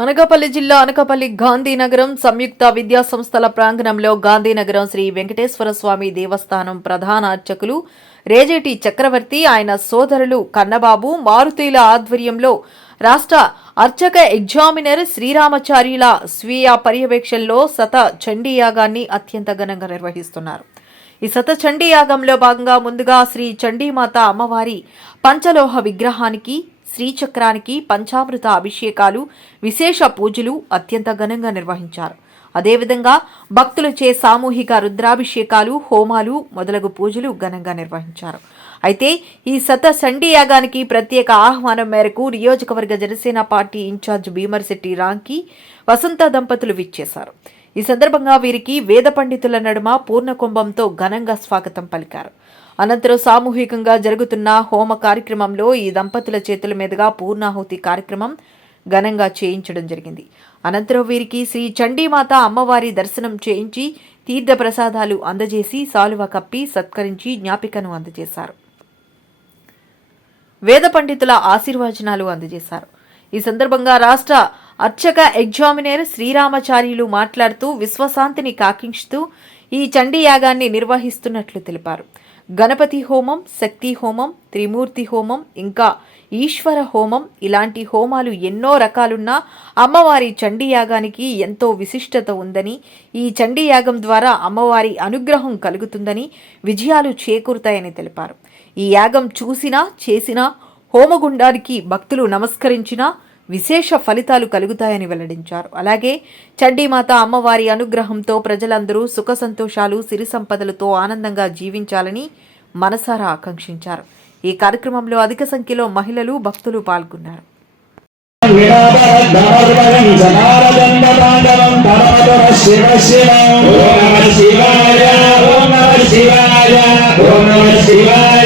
అనకాపల్లి జిల్లా అనకాపల్లి గాంధీనగరం సంయుక్త విద్యా సంస్థల ప్రాంగణంలో గాంధీనగరం శ్రీ వెంకటేశ్వర స్వామి దేవస్థానం ప్రధాన అర్చకులు రేజేటి చక్రవర్తి ఆయన సోదరులు కన్నబాబు మారుతీల ఆధ్వర్యంలో రాష్ట్ర అర్చక ఎగ్జామినర్ శ్రీరామచార్యుల స్వీయ పర్యవేక్షణలో శత చండీయాగాన్ని అత్యంత ఘనంగా నిర్వహిస్తున్నారు. ఈ శత చండీయాగంలో భాగంగా ముందుగా శ్రీ చండీమాత అమ్మవారి పంచలోహ విగ్రహానికి శ్రీచక్రానికి పంచామృత అభిషేకాలు విశేష పూజలు అత్యంత ఘనంగా నిర్వహించారు. అదేవిధంగా భక్తులచే సామూహిక రుద్రాభిషేకాలు హోమాలు మొదలగు పూజలు ఘనంగా నిర్వహించారు. అయితే ఈ శత సండి యాగానికి ప్రత్యేక ఆహ్వానం మేరకు నియోజకవర్గ జనసేన పార్టీ ఇన్ఛార్జ్ భీమర్శెట్టి రాంకి వసంత దంపతులు విచ్చేశారు. ఈ సందర్భంగా వీరికి వేద పండితుల నడుమ పూర్ణకుంభంతో ఘనంగా స్వాగతం పలికారు. అనంతరం సామూహికంగా జరుగుతున్న హోమ కార్యక్రమంలో ఈ దంపతుల చేతుల మీదుగా పూర్ణాహుతి కార్యక్రమం ఘనంగా చేయించడం జరిగింది. అనంతరం వీరికి శ్రీ చండీమాత అమ్మవారి దర్శనం చేయించి తీర్థ ప్రసాదాలు అందజేసి సాలువ కప్పి సత్కరించి జ్ఞాపికను అందజేశారు. వేద పండితుల ఆశీర్వచనాలు అందజేశారు. ఈ సందర్భంగా రాష్ట్ర అర్చక ఎగ్జామినర్ శ్రీరామచార్యులు మాట్లాడుతూ విశ్వశాంతిని కాకించుతూ ఈ చండీ యాగాన్ని నిర్వహిస్తున్నట్లు తెలిపారు. గణపతి హోమం శక్తి హోమం త్రిమూర్తి హోమం ఇంకా ఈశ్వర హోమం ఇలాంటి హోమాలు ఎన్నో రకాలున్నా అమ్మవారి చండీ యాగానికి ఎంతో విశిష్టత ఉందని ఈ చండీ యాగం ద్వారా అమ్మవారి అనుగ్రహం కలుగుతుందని విజయాలు చేకూరుతాయని తెలిపారు. ఈ యాగం చూసినా చేసినా హోమగుండానికి భక్తులు నమస్కరించినా విశేష ఫలితాలు కలుగుతాయని వెల్లడించారు. అలాగే చండీమాత అమ్మవారి అనుగ్రహంతో ప్రజలందరూ సుఖ సంతోషాలు సిరి సంపదలతో ఆనందంగా జీవించాలని మనసారా ఆకాంక్షించారు. ఈ కార్యక్రమంలో అధిక సంఖ్యలో మహిళలు భక్తులు పాల్గొన్నారు. శివాయ ఓం నమ శివాయ ఓం నమ శివాయ.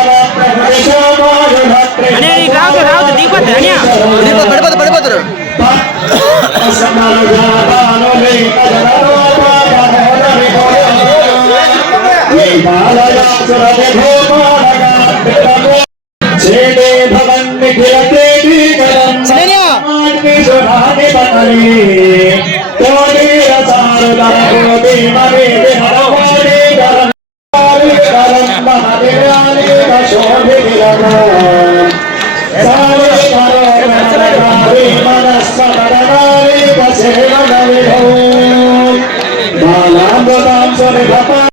పడిపోతుంది పడిపోతారు చేటే বালা বাবা করে বাবা